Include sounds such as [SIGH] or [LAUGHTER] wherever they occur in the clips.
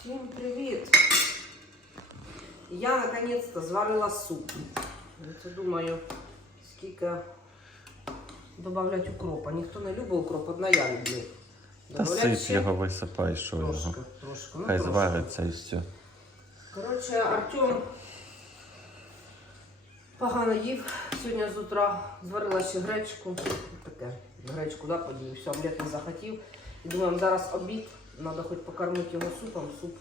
Всім привіт! Я наконец-то зварила суп. Оце думаю, скільки додавати укропа. Ніхто не любить укроп, одна я люблю. Та Добавлять сип ще його висипай, що його. Трошки, трошки. Ну, Хай трошки. звариться і все. Коротше, Артем погано їв. Сьогодні з утра зварила ще гречку. Таке, гречку, да, подію. Все, омлет не захотів. І думаємо, зараз обід. Треба хоч покормити його супом, суп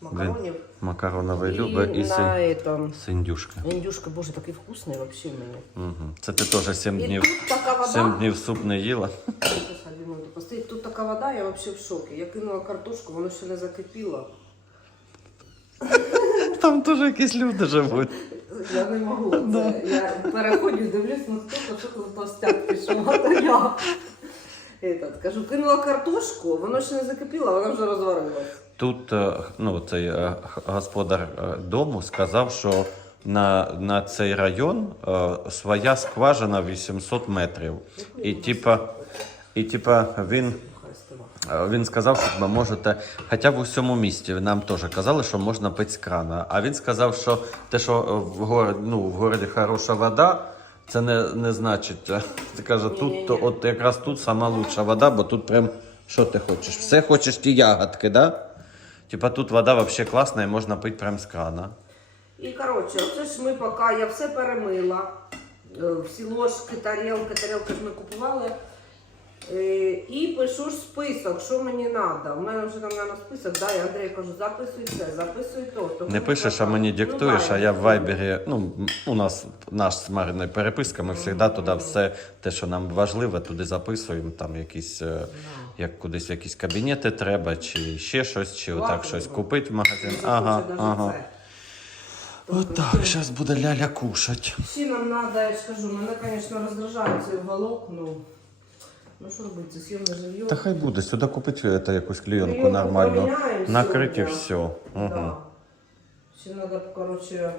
макаронів. Макароновий І любить і на син... этом... синдюшка. Індюшка, боже, такий вкусний вообще мені. Угу. Це ти теж 7 І днів. тут така вода. 7 днів суп не їла. [LAUGHS] Постоїть. Тут така вода, я вообще в шокі. Я кинула картошку, воно ще не закипіло. [LAUGHS] Там теж якісь люди живуть. Я не можу. Це. Я переходжу, дивлюсь, ну хто що толстяк пішов, а то я. Этот, кажу, кинула картошку, воно ще не закипіло, воно вже розварилось. Тут е, ну, цей е, господар е, дому сказав, що на, на цей район е, своя скважина 800 метрів. І типа, і типа він. Е, Він сказав, що ви можете, хоча в усьому місті нам теж казали, що можна пити з крана. А він сказав, що те, що в городі, ну, в городі хороша вода, це не, не значить. Ти каже, тут то, от якраз тут сама лучша вода, бо тут прям що ти хочеш? Все хочеш ті ягодки, да? Типа тут вода взагалі класна і можна пити прям з крана. І коротше, оце ж ми поки я все перемила. Е, Всі ложки, тарілки, тарілки ж ми купували. Е, І пишу ж список, що мені треба. У мене вже там на список, да, я Андрію кажу, записуй це, записуй то. то. Не пишеш, а мені Ну, диктуєш, а я в Вайбері, ну, у нас наш з Мариною переписка, ми завжди туди все те, що нам важливе, туди записуємо, там якісь, е, як кудись якісь кабінети треба, чи ще щось, чи отак щось купити в магазин. Ага, ага. це. Отак, зараз буде ляля кушать. Ще нам треба, я ж кажу, мене, звісно, роздражає цей уголок, ну, ну що робити, це сильно жилье. Та хай буде, сюди купити це, якусь клійонку Клейонку нормальну, накрити і все. Угу. Да. Ще треба, коротше,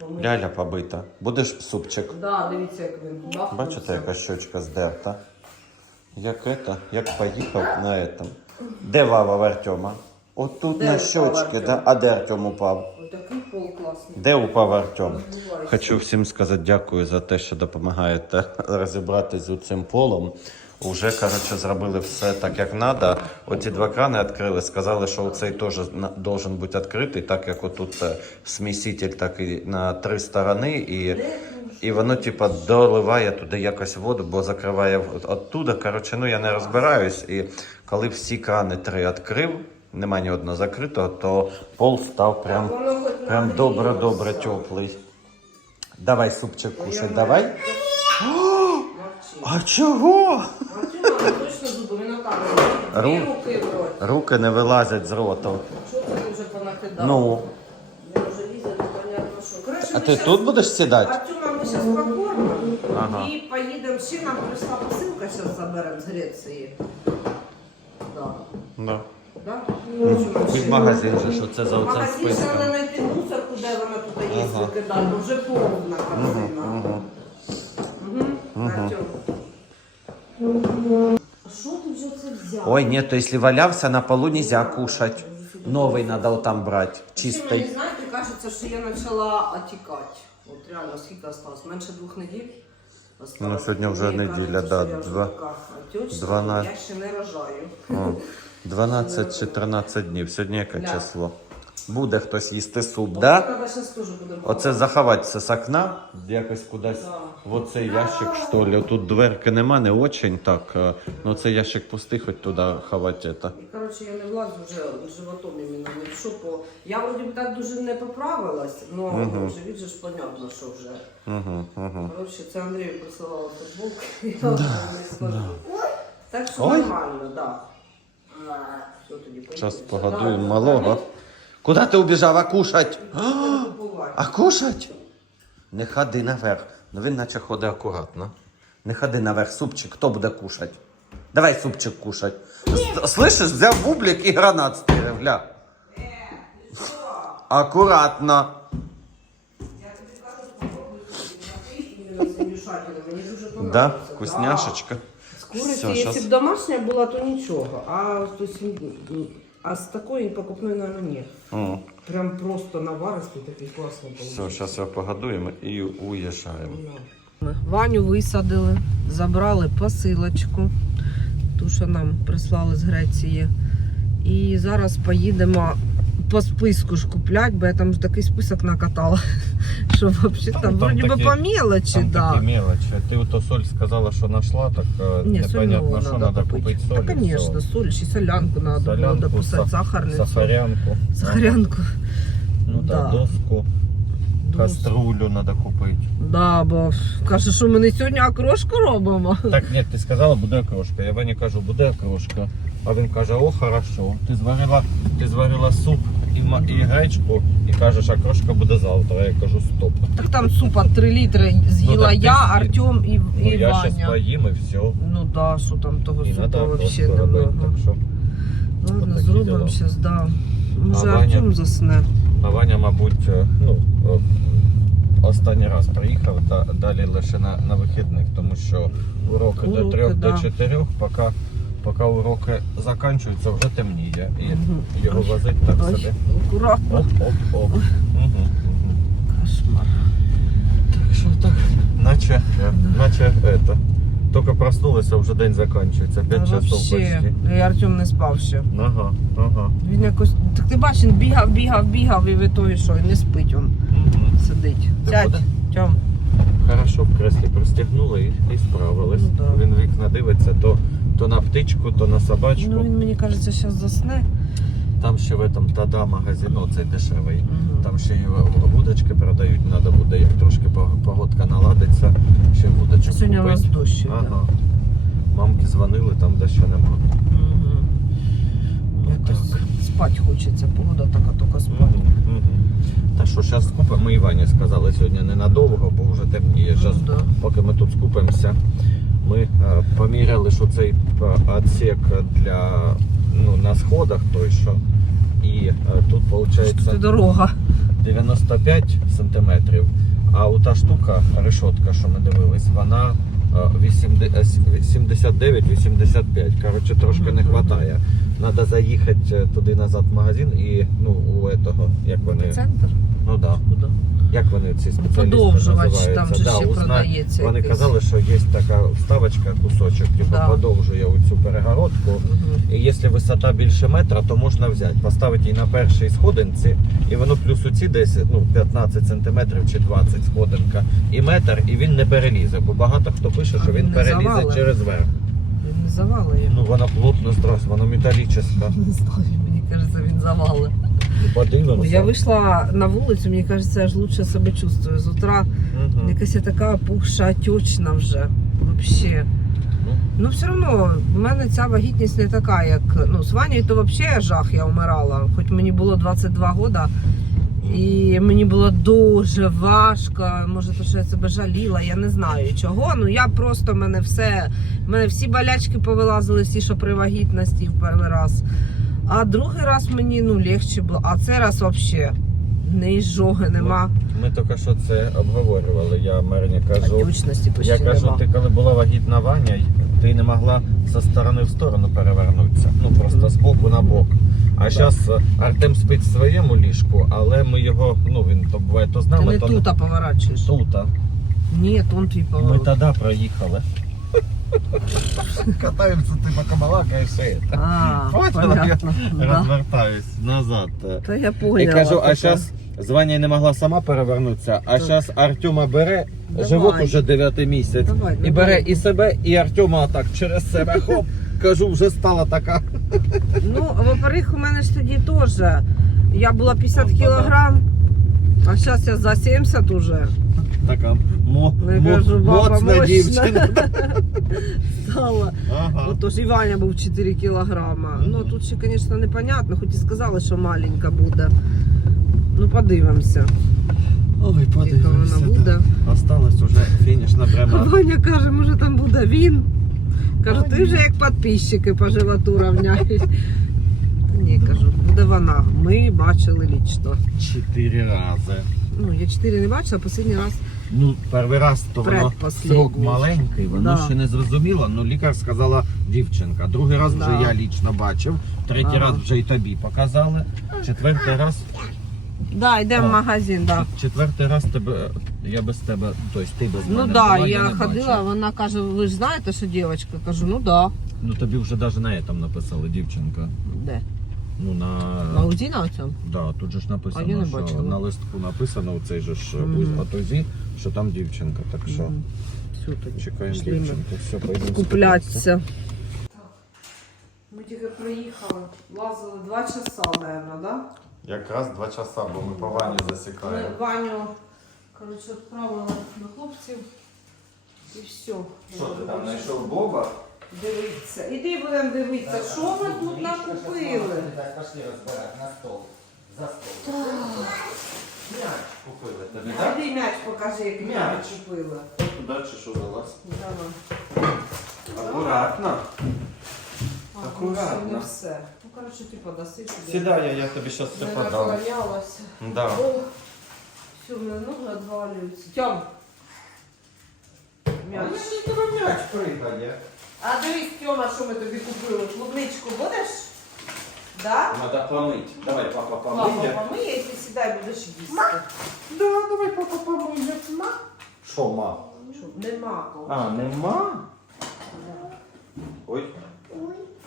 помити. Ляля побита. Будеш супчик. Да, дивіться, як він бахнувся. Бачите, яка щочка здерта. Як это, як поїхав на этом. Де Вава в Артема? Отут Де на щочки, Артем? да? а де Артем упав? Ой, такий пол класний. Де упав Артем? Хочу всім сказати дякую за те, що допомагаєте [LAUGHS] розібратися з цим полом. Уже, коротше, зробили все так, як треба. Оці два крани відкрили, сказали, що цей теж должен бути відкритий, так як отут е, сміситель такий на три сторони. І, і воно, типа, доливає туди якось воду, бо закриває оттуда. Коротше, ну я не розбираюсь. І коли всі крани три відкрив, нема ні одного закритого, то пол став прям. Прям добре-добре теплий. Давай супчик кушай, давай. А чого? А чому точно зуби? Він отак. Дві Ру- руки в рот. Руки не вилазять з рота. Що ти вже понакидав? Ну, Він вже лізе, непонятно що. Коротше, а ми ти щас- тут будеш сідати? Артема ми зараз покормимо Ага. і поїдемо. Ще нам прийшла посилка, зараз заберемо з Греції. Да. Да. Да? Від магазин же, що це за оце Магазин ще списком. не знайти мусорку, де вона тут є, Ага. викидати, вже повна корзина. Угу. Угу. Артем. А що ти вже це взяв? Ой, ні, то якщо валявся, на полу нельзя кушать. Новий треба там брати, Чисто. чистий. Мені, знаєте, кажеться, що я почала отікати. От реально, скільки осталось? Менше двох неділь? Осталось. Ну, сьогодні вже Мені неділя, кажеться, да, що я вже два- така отечна, дванадцять. Я ще не рожаю. О, [LAUGHS] 12 чи 13 днів. Сьогодні яке Да. число? Буде хтось їсти суп, да? треба буде Оце заховати це з окна, якось кудись Да. в оцей ящик, що ли. Тут дверки нема, не очень так. е, Ну цей ящик пустий, хоч туди ховати це. І, коротше, я не влазу вже животом іменно не в шопу. Я вроді б так дуже не поправилась, але Мгм. живіт же ж понятно, що вже. Угу, угу. Коротше, це Андрію присилала футболку, [LAUGHS] я вже не схожу. Так що Ой. нормально, так. Да. Зараз погодуємо Да, малого. Куди ти убіжав, а кушать? А кушать? Не ходи наверх. Ну він наче ходить акуратно. Не ходи наверх, супчик, хто буде кушать? Давай супчик кушать. Слышиш, взяв бублик і гранат стріляв, гля. Акуратно. Мені дуже Да, вкусняшечка. З куриці, якщо б домашня була, то нічого. А м, А з такої покупной, наверное, нет. О, Прям просто наваристий такий класний все, зараз його погодуємо і уїжджаємо. Ваню висадили, забрали посилочку, ту, що нам прислали з Греції. І зараз поїдемо по списку ж куплять, бо я там ж такий список накатала. [LAUGHS] Що взагалі Там- там, там вроді би такі- по мелочі, Там да. такі мелочі. Ти ото соль сказала, що знайшла, так е, Ні, соль непонятно, що надо треба купити соль. Та, і звісно, соль, ще солянку треба було Солянку, дописати, са- сахарницю. Сахарянку. Сахарянку. Ну Да. так, доску, Дос- каструлю треба купити. Да, бо каже, що ми не сьогодні окрошку робимо. Так, ні, ти сказала, буде окрошка. Я Вані кажу, буде окрошка. А він каже, о, хорошо. Ти зварила, ти зварила суп і, і гречку, і кажеш, окрошка буде завтра. Я кажу, стоп. Так там супа 3 літри з'їла Ну, так ти я. Артем і, Ну, і я Ваня. поїм і все. Ну да, що там того І супа вообще немного. Так що Ладно, зробимо зараз, да. Може А Ваня? Артем засне. А Ваня, мабуть, е, ну, е, останній раз приїхав, та далі лише на, на вихідних, тому що уроки, до Уроки, 3 да. до 4, поки, поки уроки закінчуються, вже темніє. І його возить так Ой, собі. акуратно. Оп, оп, оп. Угу. Кошмар. Так що так, наче, е, наче это. Тільки проснулися, вже день закінчується. 5 Та часов почти. І Артем не спав ще. Ага, ага. Він якось. Так ти бачиш, він бігав, бігав, бігав, і в ітогі що, і не спить він. Мгм. Сидить. Ти Сядь, буде? Тьом. Хорошо в креслі пристегнули і, і справились. Ну, да. Він вікна дивиться то, то на птичку, то на собачку. Ну він мені кажеться, зараз засне. Там ще в этом Тада магазин, ну цей дешевий. Мгм. Там ще й вудочки продають, треба буде, як трошки погодка наладиться, ще вудочок Сьогодні у нас купити. дощ. Ага. Мамки дзвонили, там дещо нема. Якось Так. спать хочеться, погода така тільки спать. Мгм. Та що, зараз скупимо, ми Івані сказали сьогодні ненадовго, бо вже темніє. Щас, Ну, да. поки ми тут скупимося, ми е, поміряли, що цей е, відсік для ну, на сходах той що. І е, тут виходить дорога. 95 сантиметрів, а у та штука, решотка, що ми дивились, вона е, 79-85. Коротше, трошки не вистачає. Треба заїхати туди назад в магазин і ну, у этого, як вони. Центр? Ну да. Як вони ці спеціалісти Подовжувач, називаються? там же ще продається Вони якийсь. казали, що є така вставочка, кусочок, типу Да. подовжує оцю перегородку. Мгм. І якщо висота більше метра, то можна взяти, поставити її на першій сходинці, і воно плюс оці 10, ну 15 сантиметрів чи 20 сходинка, і метр, і він не перелізе. Бо багато хто пише, що А він він не перелізе завалить? через верх. Він не завалує. Ну вона плотно страшно, вона металічна. Не знаю, мені кажеться, він завалить. Подивимося. Я вийшла на вулицю, мені кажеться, я ж лучше себе чувствую. З утра Мгм. якась я така опухша, отечна вже. Вообще. Ну, Ну, все одно, в мене ця вагітність не така, як ну, з Ванею, то взагалі жах, я вмирала. Хоч мені було 22 роки, і мені було дуже важко. Може, то, що я себе жаліла, я не знаю чого. Ну я просто мене все, мене всі болячки повилазили, всі, що при вагітності в перший раз. А другий раз мені ну легше було. А цей раз взагалі не іжоги нема. Ми тільки що це обговорювали. Я Мерні кажу. Отечності почти Я кажу, нема. ти коли була вагітна Ваня, ти не могла зі сторони в сторону перевернутися. Ну просто з боку на бок. А зараз Артем спить в своєму ліжку, але ми його, ну він то буває то з Ти нами, не то тут а поворачуєш. тута. Ні, он твій Ми поворот. тоді проїхали. [LAUGHS] Катаємося, ти макамалака і все. А, понятно. Розвертаюсь назад. Та я І кажу, а зараз з Ваня не могла сама перевернутися, а зараз Артема бере, Давай. живот уже 9 місяць. Давай, І давай. бере і себе, і Артема так через себе хоп. Кажу, вже стала така. Ну, во-первых, у мене ж тоді теж. Я була 50 Ну, кілограм, а зараз я за 70 уже. Така мо, Я мо, кажу, баба моцна мощна. дівчина. [LAUGHS] Стала. Ага. Отож і Ваня був 4 кілограма. Ну тут ще, звісно, непонятно, хоч і сказали, що маленька буде. Ну, подивимося, Ой, яка вона буде. Осталось уже фінішна пряма. Ваня каже, може там буде він. Кажу, ти вже як підписчики по животу рівняєш. Ні, кажу, буде вона. Ми бачили лічно. Чотири рази. Ну, я чотири не бачила, а останній раз Ну, перший раз то воно срок маленький, воно Да. ще не зрозуміло. Ну лікар сказала дівчинка. Другий раз вже Да. я лічно бачив, третій Ага. раз вже й тобі показали. Четвертий раз, Да, йдемо в магазин, да. четвертий раз тебе я без тебе, тобто ти без Ну мене да, була, я не ходила, бачив. вона каже, ви ж знаєте, що дівчинка? Кажу, ну да. Ну тобі вже навіть на этом написали дівчинка. Де? Ну на На УЗІ на цьому? Да, тут же ж написано, А я не що бачила. на листку написано у цей же ж Мгм. от УЗІ, що там дівчинка. Так що Мгм. Все тоді. чекаємо Пішли ми дівчинку. Все, поїдемо Куплятися. Ми тільки приїхали, лазили два часа, мабуть, да? Якраз два часа, бо ми по ванні Ми засікаємо. Ваню, коротше, відправили до хлопців і все. Що ти там знайшов Боба? Дивіться. Іди будемо дивитися, що ми тут накупили. Пошли разбирать на стол. За стол. Купили тобі, Іди м'яч покажи, як м'яч М'яч. купила. Туди чи що залаз? Давай. Акуратно. А, Акуратно. ну, ще Не все. Ну, коротше, ти подаси сюди. Сідай, я тобі зараз все Не подам. наклонялася. Да. О, все, в мене ноги відвалюються. Тьом. М'яч. тебе м'яч пригає. А дивись, Тьома, що ми тобі купили. Клубничку будеш? Да? Треба помити. Давай, папа Папа, помиє, і ти сідай, будеш їсти. Да, давай, папа помиє. Що, ма? Що, Нема кого. А, нема? Ой.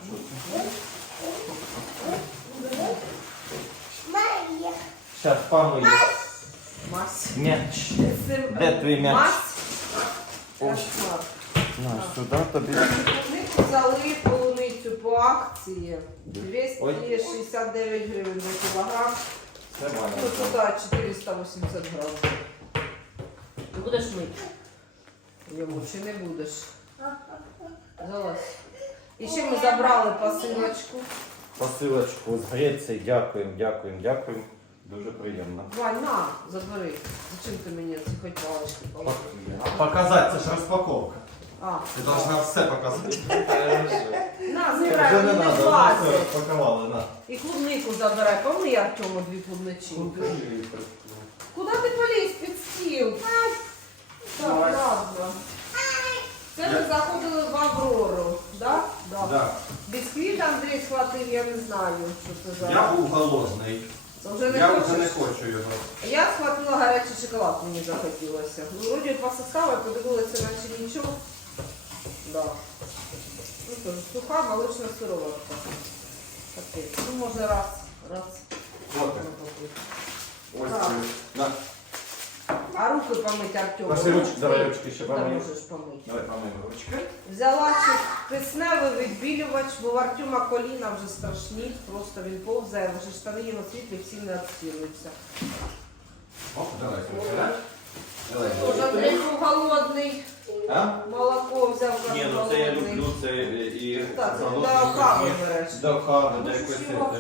Що це? Щас. Мась. М'яч. Де твій м'яч? Мась. Ой. Кошмар. На, сюди тобі. Ми взяли полуницю по акції. 269 гривень за кілограм. Це Ну, Ваня. туди 480 грамів. Ти будеш мити? Йому чи не будеш? Залазь. І ще ми забрали посилочку. Посилочку з Греції. Дякуємо, дякуємо, дякуємо. Дуже приємно. Вань, на, забери. Зачем ти мені ці хоч положив? Показати, це ж розпаковка. А, Ти должна все показати. [LAUGHS] на, Вже забирай, не вони не треба, на. І клубнику забирай. Помий Артему дві клубнички. Куди ти поліз під стіл? Так, ладно. Це ми заходили в Аврору, да? Да. Да. Бісквіт Андрій схватив, я не знаю, що це за. Я був голодний. Вже не Я вже не хочу його. Я схватила гарячий шоколад, мені захотілося. Ну, вроді по составу подивилася, наче нічого. Да. Ну, то, суха молочна сироватка. Капець. Ну, може раз, раз. Вот. Ось Так. це. На. А руки помить Артему. Ваші ручки, давай ручки ще Да, помий. можеш помити. Давай помиємо ручки. Взяла ще кисневий відбілювач, бо в Артема коліна вже страшні, просто він повзає, вже штани його світлі, всі не відстілуються. Оп, давай, давай. Давай. Тож Андрій був голодний, А? молоко взяв каже, Ні, ну це я люблю, це і Так, це голодний до кави, Ну, що це.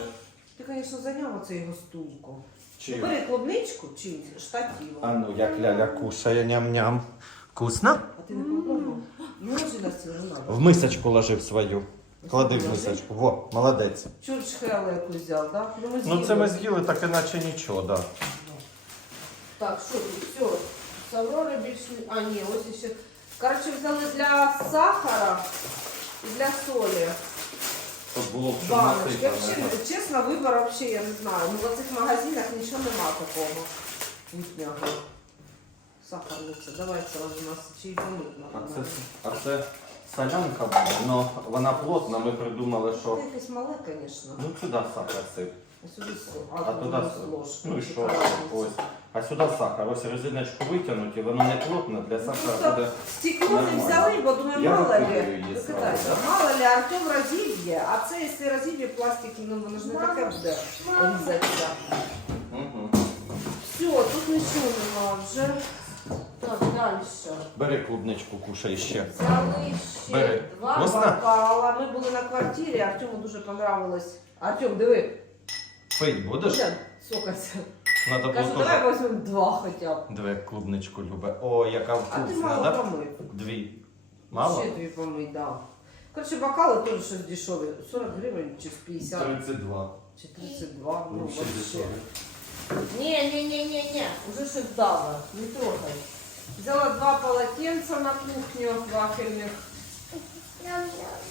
Ти, звісно, зайняв оце його стулку. Чи? Бери клубничку чи штатів. А ну, як ляля кушає, ням-ням. Вкусно? А ти не попробував? Ну, надо. В мисочку ложив свою. Клади в мисочку. Во, молодець. Чурч хелу якусь взяв, так? Ну, ми Ну це ми з'їли. з'їли, так іначе нічого, да. Так, що тут? Все. З Аврори більше... А, ні, ось ще... Коротше, взяли для сахара і для солі. Щоб було б Баночки. Вообще, чесно, вибор вообще, я не знаю. Ну, в цих магазинах нічого нема такого вкусного. Сахарниця. Давай сразу у нас чи й помить А надо. це, а це солянка буде, але вона плотна, ми придумали, що. Це якесь мале, звісно. Ну сюди сахар сип. А сюди. А туди нас ложка. Ну і що? Ось. А сюди сахар. Ось резиночку витягнуті, воно не плотне, для Ну, сахара буде. Стекло не Нормально. взяли, бо думаю, Я мало викидаю ли. її Викидай. сразу, Мало ли, Артем розіб'є, а це, якщо розіб'є пластик, ну воно ж не таке буде. Угу. Все, тут нічого нема вже. Так, далі. Бери клубничку, кушай ще. Взяли ще Бери. два Вкусно? бокала. Ми були на квартирі, Артему дуже понравилось. Артем, диви. Пить будеш? Будем сокатися. Надо Кажу, давай теж. візьмемо два хоча б. Диви, клубничку любить. О, яка А ти вкусна, мало да? помив. Дві. Мало? Ще дві помий, да. Коротше, бокали теж щось дешеві. 40 гривень чи 50. 32. Чи 32, ну Ну, ще вообще. дешеві. Ні, ні, ні, ні, ні, уже щось дало, не трогай. Взяла два полотенца на кухню вафельных.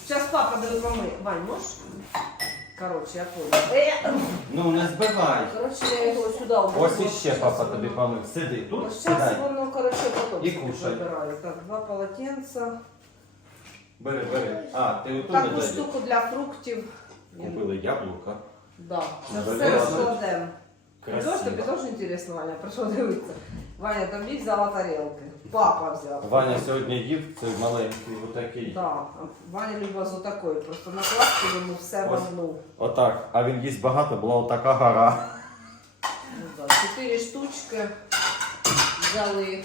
Сейчас папа даст мамы. Вань, можешь? Короче, я понял. Э, Ну не збивай. Короче, я его сюда уберу. Ось іще папа тобі помив. Сиди тут, Сейчас сідай. воно, короче, потом І собі кушай. забираю. Так, два полотенца. Бери, бери. А, ти отут Таку штуку для фруктів. Купили яблука. Да. Це все розкладемо. Красиво. тобі дуже інтересно, Ваня, про що дивитися. Ваня, тобі взяла тарілки. Папа взяв. Ваня сьогодні їв цей маленький, отакий. Да. Ваня любить з отакої, просто накласти йому все в Ось. одну. Отак. А він їсть багато, була отака гора. Ну, да. Чотири штучки взяли.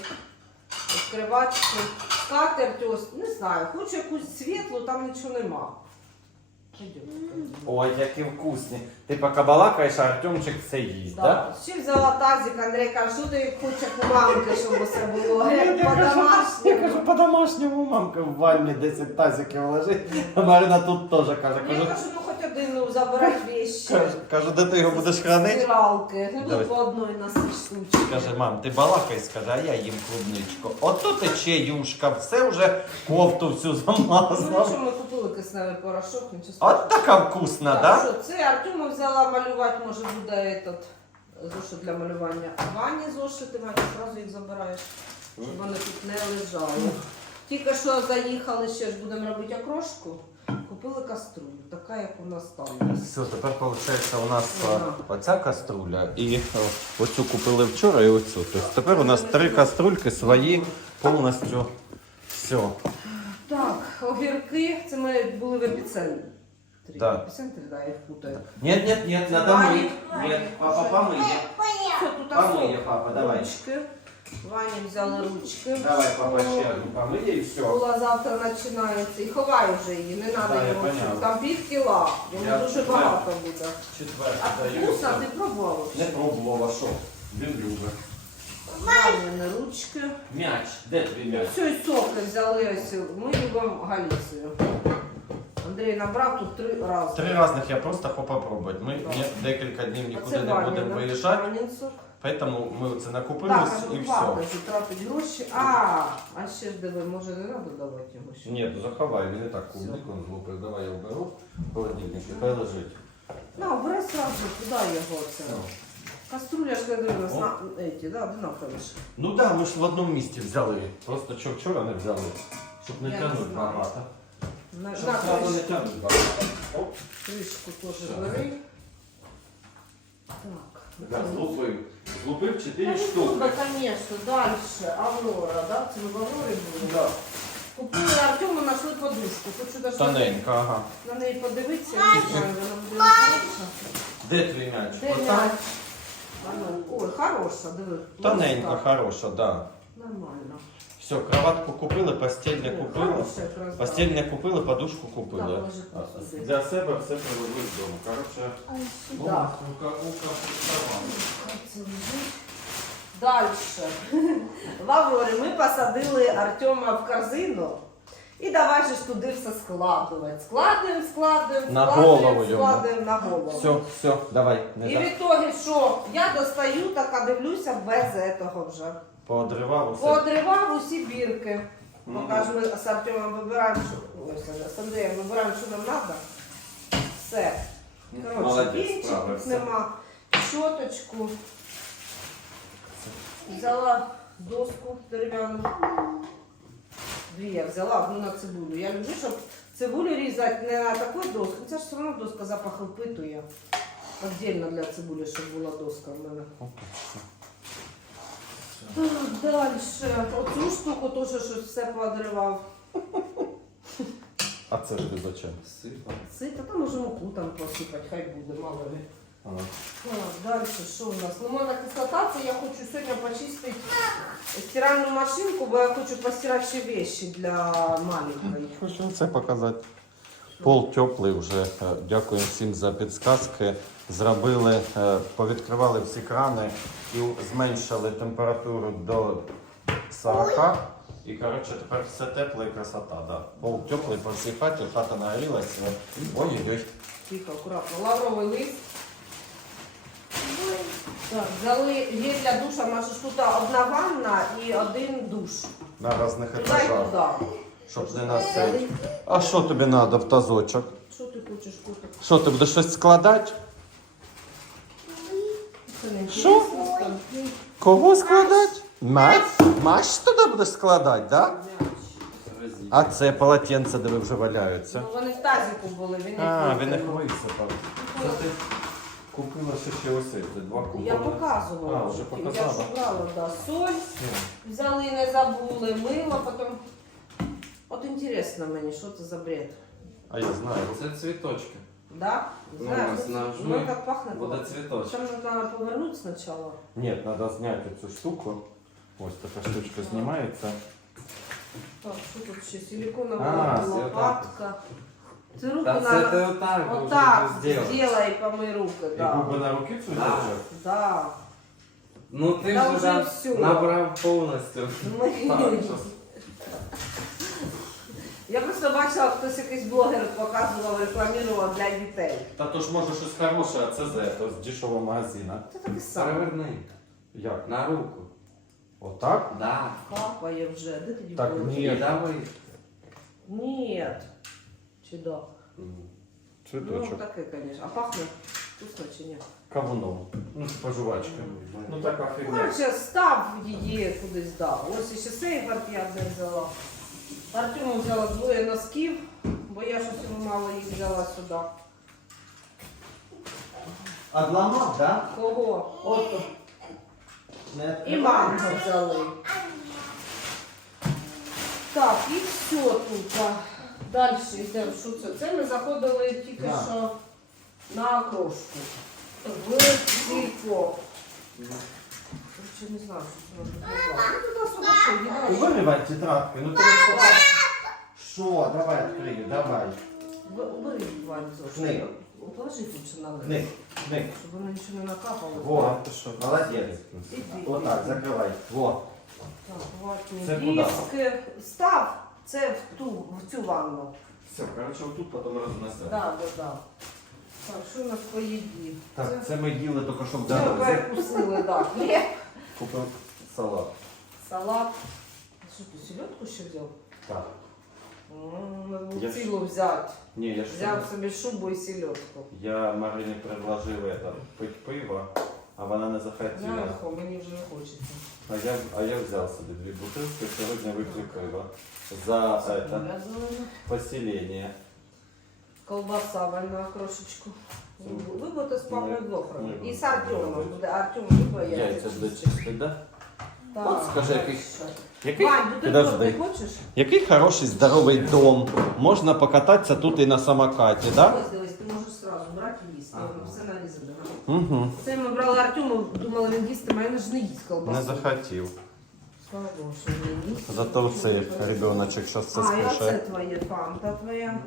Відкривачку. Скатерть ось, не знаю, хочу якусь світлу, там нічого нема. Ой, які вкусні. Ти поки балакаєш, а Артемчик все їсть, так? Да. Да. Ще взяла тазик, Андрій каже, що ти хочеш у мамки, щоб усе було. Як Я кажу, по-домашньому. по-домашньому мамка в ванні 10 тазиків лежить. А Марина тут теж каже. Я Кажу, кажу, ну один ну, забирати вещи. кажу, де ти його будеш хранити? Стиралки. Давай. тут по носиш штучки. Каже, мам, ти балакай, скаже, а я їм клубничку. Ото тече юшка, все вже кофту всю Ну замазав. що ми купили кисневий порошок, нічого От така вкусна, Так, да? що це Артема взяла малювати, може буде этот зошит для малювання. А Вані зошити, Ваня, одразу їх забираєш, щоб вони тут не лежали. Тільки що заїхали, ще ж будемо робити окрошку. Купили каструлю, така як у нас там. Все, тепер виходить у нас Ага. о, оця каструля і о, оцю купили вчора і оцю. Тобто тепер у нас три каструльки свої повністю все. Так, огірки, це ми були в епіцентрі. Да. Епіцентрі, да, я їх путаю. Нет, нет, нет, надо мыть. Нет, папа помыє. Все, тут Помиє, папа, давай. Ручки. Вані взяли ручки. Давай, папа, ще одну помиє і все. Школа завтра починається. І ховай вже її, не треба Да, я його. поняв. Там пів кіла, йому Я дуже четвер. багато буде. А даю. вкусно ти пробував? Не пробувала, що? Він любить. Ваніни ручки. М'яч. Де твій м'яч? Все, і соки взяли ось. Ми любимо Галіцію. Андрій набрав тут три рази. Три різних я просто попробувати. Ми ні- декілька днів нікуди не будемо виїжджати, Ванін сок. Тому ми це накупили Так, і а все. папа тратить гроші. А, а ще ж диви, може не треба давати його ще. Ні, заховай, він і так Все. клубнику злупив. Давай я вберу в холодильник і хай лежить. На, бери сразу, куди його це? Ну. Каструля ж не дивилась на эти, да, одинакові ж. Ну так, да, ми ж в одному місці взяли. Просто що вчора не взяли, щоб не Я не тягнути знаю. багато. На, Щоб на не тягнути багато. Оп. Кришку теж бери. Так. Да, злупив. Злупив Ну, 4 штуки. конечно, дальше. Аврора, да? Це в Аврорі було? Да. Купили Артему, знайшли подушку. Хочу даже Тоненька, ага. на неї подивитися, вона буде хороша. Де твій м'яч? Де м'яч? Ну, Ой, хороша, диви. Тоненька, хороша, да. Нормально. Все, кроватку купили, постіль не купили. хороша якраз, не купили, подушку купили. Для себе все привезли вдома. Коротше, ну, Да. у ка- у ка- Дальше. [LAUGHS] В ми посадили Артема в корзину. І давай же ж туди все складувати. Складуємо, складуємо, На складуємо, йому. складуємо на голову. Все, все, давай. Не І так. в ітогі що? Я достаю, така дивлюся без этого вже. Поодривав усе. Поодривав усі бірки. Мгм. Поки ми з Артемом вибираємо, що... Ой, з Андрієм вибираємо, що нам треба. Все. Коротше, Молодець, вінчик тут справився. нема. Щоточку. Взяла доску дерев'яну. Дві я взяла, одну на цибулю. Я люблю, щоб цибулю різати не на таку доску. Це ж все одно доска запах випитує. Отдельно для цибулі, щоб була доска в мене. Так, далі. Оцю штуку теж щось все поодривав. А це ж ти зачем? Сипа. Сита, там може муку там посипати, хай буде, мало ли. Ага. Так, далі, що у нас? Лимонна кислота, це я хочу сьогодні почистити стиральну машинку, бо я хочу постирати ще вещи для маленької. Хочу це показати. Пол теплий вже. Е, Дякую всім за підсказки. Зробили, е, повідкривали всі крани і зменшили температуру до 40. І коротше тепер все тепле і красота. Да. Пол теплий по всій хаті, хата нагрілася. Ой-ой-ой. Тихо, акуратно. Лавровий лист. Так, взяли є для душа, ж тут одна ванна і один душ. На різних Туди і етажах. туди. Щоб не насити. А що тобі треба в тазочок? Що ти хочеш купити? Що, ти будеш щось складати? Це Що? інтересно. Кого складати? Мать? Маш туди будеш складати, так? Да? А це полотенце, де ви вже валяються. Ну, вони в тазику були, він їх А, він їх висипав. Це ти купила ще ще ось це, два купони. Я показувала. А, вже Я показала. ж брала, да. Соль взяли, не забули, мило, потім. От інтересно мені, що це за бред. А я знаю. Це цвіточки. Да? Ну, Знаешь, у нас ну, нажми, как пахнет. Буде цвіточки. Там же надо повернуть сначала. Ні, треба зняти цю штуку. Ось така штучка знімається. Так, що тут ще? Силиконова А, все лопатка. Це руки Та це надо отак вот вже так зробиш. сделай, помой руки, І да. губи на руки цю Да. Да. Ну ти Та вже вже там всю. набрав повністю. Так, щас. Я просто бачила, хтось якийсь блогер показував, рекламував для дітей. Та то ж може щось хороше, а це з, то з дешевого магазина. Це таке саме. Переверни. Як? На руку. Отак? Да. Капає вже. Де тоді Так, було? ні. І давай. Нет. Чи да? Ну, таке, конечно. А пахне вкусно чи ні? Кавуном. Ну, типа жувачка. Ну така фігня. Короче, став її кудись дав. Ось ще сейфарт я не взяла. Артему взяла двоє носків, бо я щось йому мало їх взяла сюди. Одламав, так? Кого? От. І манго взяли. Так, і все тут. Далі йдемо. Що це? Це ми заходили тільки На. що на окрошку. В сільпо. Короче, не знаю, що це можна. Ну, їда. Виривай тетрадки, ну ти що? Що, давай відкрию, давай. Убери Вань Книгу. Положи тут ще на Книг, книг. щоб воно нічого не накапало. Во, ти що, молодець. Іди. Отак, закривай. Во. Так, ватні Це куди? диски. Став це в ту, в цю ванну. Все, коротше, отут потім рознесемо. Да, да, да. Так, що у нас по їді? Так, Це це ми їли тільки що це перекусили, да. Хліб, Купив салат. салат. Що ти, селедку ще взяв? Так. М, Я цілу взяти. Ні, я ж Взяв собі шубу і селедку. Я Марині предложив это, пить пиво, а вона не захотіла. Наверху, мені вже не хочеться. А я, а я взяв собі дві бутилки, сьогодні випив пиво. За это, поселення. Колбаса вольна крошечку. Це- Ви будете з папою Ми- вдвох ми робити. І з Артемом буде. Артем любить Яйця буде чистити, да? Так, От скажи, який- що? Який, Вань, Підожди. ти хочеш? який хороший здоровий дом. Можна покататися тут і на самокаті, да? Ось дивись, ти можеш сразу брати і їсти. Ага. Все нарізано. Угу. Це ми брали Артему, думали він їсти, а він ж не їсть колбасу. Не захотів. Зато цей ребеночок щось це А, оце скушає. твоє фанта твоя.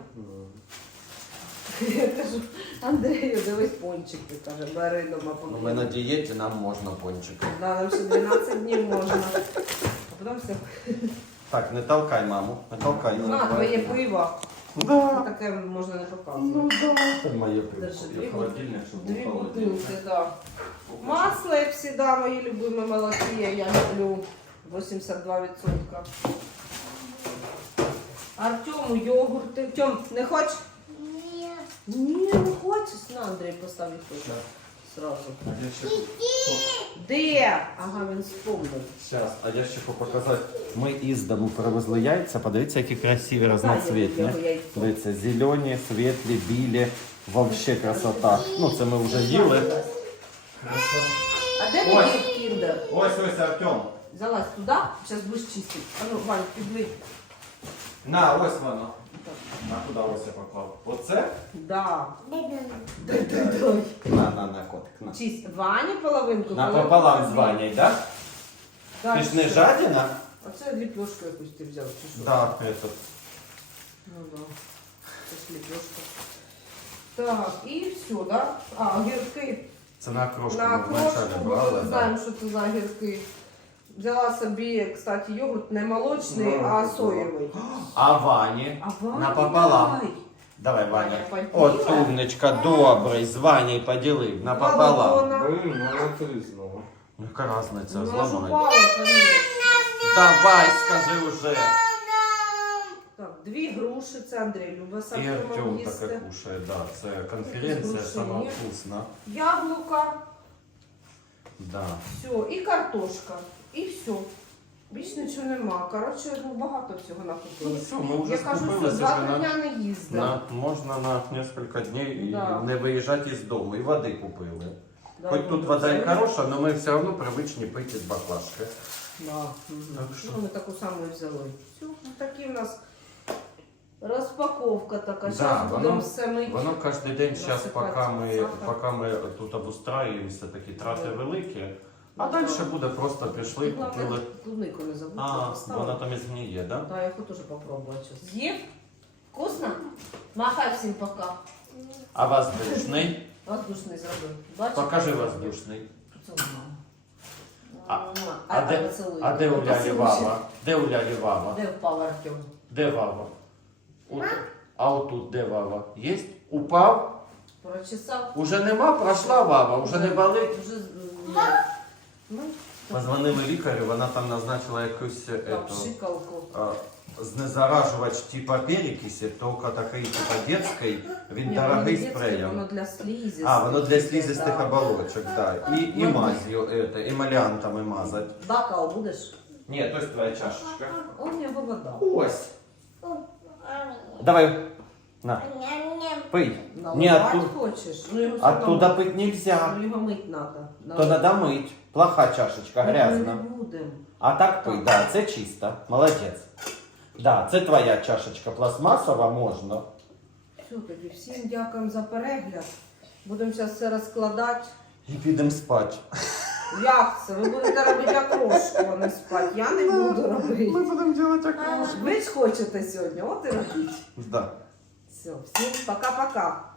Я кажу, Андрію, дивись пончики, каже, бери дома Ну, ми на дієті, нам можна пончик. Да, нам ще 12 днів можна. А потім все. Так, не толкай маму, не толкай. На, твоє пиво. Да. Таке можна не Ну показувати. да. Це моє пиво. Держи, Я дві в холодильник, щоб Дві бутилки, да. Масло, як завжди, мої любимі молоки, я люблю 82%. Артему йогурти. Тьом, не хочеш? Ні, не хочеш. На, Андрій, постав їх тут. Сразу. А я ще Де? Ага, він спомнив. Сейчас, а я ще хочу показати. Ми із дому привезли яйця. Подивіться, які красиві його разноцвітні. яйцо. Дивіться, зелені, світлі, білі. Вообще красота. Ну, це ми вже їли. А де Ой. ти їв кіндер? Ось ось Артем. Залазь туди, зараз будеш чистити. А ну, Вань, підвий. На, ось воно. А куди ось я поклав? Оце? Да. На, на, на, котик, на. Чисть. Вані половинку. Напополам з половинку Ваней, да? Да, Ти ж не все. жадіна? А це ліпешку якусь ти взяв, чи що? Да, этот. Ну да. Це ж ліпешка. Так, і все, да? А, огірки. Це на крошку На ми вначалі крошку, бо брали. ми да. знаємо, що це за огірки. Взяла собі, кстати, йогурт не молочний, Ну, а ну, соєвий. А Вані? А Ваня, Напополам. Давай, Ваня. От поділа. умничка, добрий, з Ваней поділив напополам. Блин, ну на три знову. Яка різниця, Ну, ж зламай. упала, конечно. Давай, скажи уже. Так, дві груші, це Андрій любить з І Артем їсти. таке кушає, да. Це конференція сама є. вкусна. Яблука, Да. все, і картошка, і все. Більш нічого нема. Коротше, ну багато всього Ну накупили. все, ми вже Я кажу, що скупилися два вже на, дня не їздили. на, можна на кілька днів і Да. не виїжджати із дому. І води купили. Да, Хоч ну, тут вода і це- хороша, але ми все одно привичні пити з баклажки. Да. мгм. Так що? Ну, ми таку саму і взяли. Все, ну такі в нас розпаковка така. Да, Зараз воно- будемо все мити. Воно кожен день, зараз, Насипати поки ми, поки ми тут обустраюємося, такі трати великі. А далі буде просто пішли, купили. клубнику не забудь. А, вона там і згніє, да? Да, я хочу тоже попробовать сейчас. Съев? Вкусно? Махай всем пока. А воздушний? Воздушный зробив. Бачиш? Покажи воздушний. А- Муа. А де, а де у лялі Вава? Де у лялі Вава? Де впав Артем? Де Вава? От. А отут де Вава? Є? Упав? Прочесав. Уже нема, пройшла Вава, уже не болить. Уже, м, ну, Позвонили лікарю, вона там назначила якусь там ету, пшикалку. а, знезаражувач типа перекисі, тільки такий типа детський, він Ні, дорогий воно не детське, спреєм. Воно для слізистих. А, воно для слізистих Да. оболочок, да. І, і Ну, мазью, это, емоліантами мазать. Бакал будеш? Ні, то есть твоя чашечка. Он його вода. Ось. Давай. На, Пий. Не Наливать оттуда. хочеш? Ну, його все Оттуда мить. пить нельзя. Ну, його мить надо. То надо мить. Плоха чашечка, Ми не грязна. будемо. А так пий, да, це чисто. Молодець. Да, це твоя чашечка пластмасова, можна. Все, тоді всім дякуємо за перегляд. Будемо зараз все розкладати. І підемо спати. Як це? Ви будете робити окрошку, а не спати. Я не буду робити. будемо робити окрошку. Ви ж хочете сьогодні, от і робіть. Да. Все, всім пока-пока.